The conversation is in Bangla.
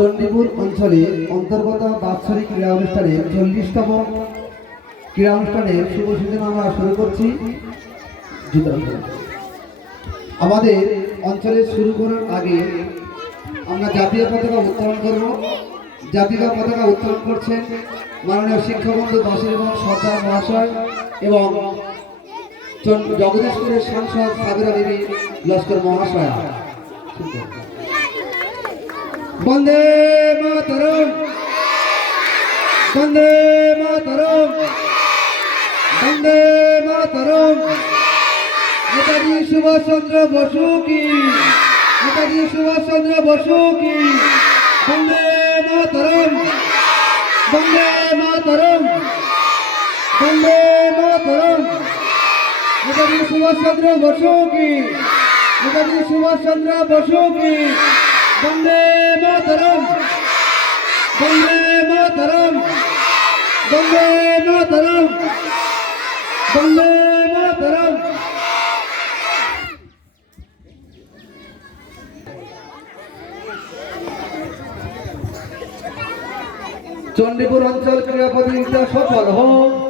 চণ্ডীপুর অঞ্চলে অন্তর্গত বাৎসরিক ক্রীড়া অনুষ্ঠানের 40তম ক্রীড়া অনুষ্ঠানের শুভ সূচনা আমরা শুরু করছি। আমাদের অঞ্চলে শুরু করার আগে আমরা জাতীয় পতাকা উত্তোলন করব। জাতীয় পতাকা উত্তোলন করছেন মাননীয় শিক্ষাবন্ধু বাসুদেব সরকার মহাশয় এবং জগদীশপুরের সাংসদ সাবিরা দেবী লস্কর মহাশয়া। বন্দে মাতরম, বন্দে মাতরম, বন্দে মাতরম। নেতাজি সুভাষ চন্দ্র বসু কি, নেতাজি সুভাষ চন্দ্র বসু কি। বন্দে মাতরম, বন্দে মাতরম, বন্দে মাতরম। নেতাজি সুভাষ চন্দ্র বসু কি, নেতাজি সুভাষ চন্দ্র বসু কি। বন্দে মাতরম, বন্দে মাতরম, বন্দে মাতরম, বন্দে মাতরম। চণ্ডীপুর অঞ্চল ক্রীড়া প্রতিযোগিতা সফল হোক।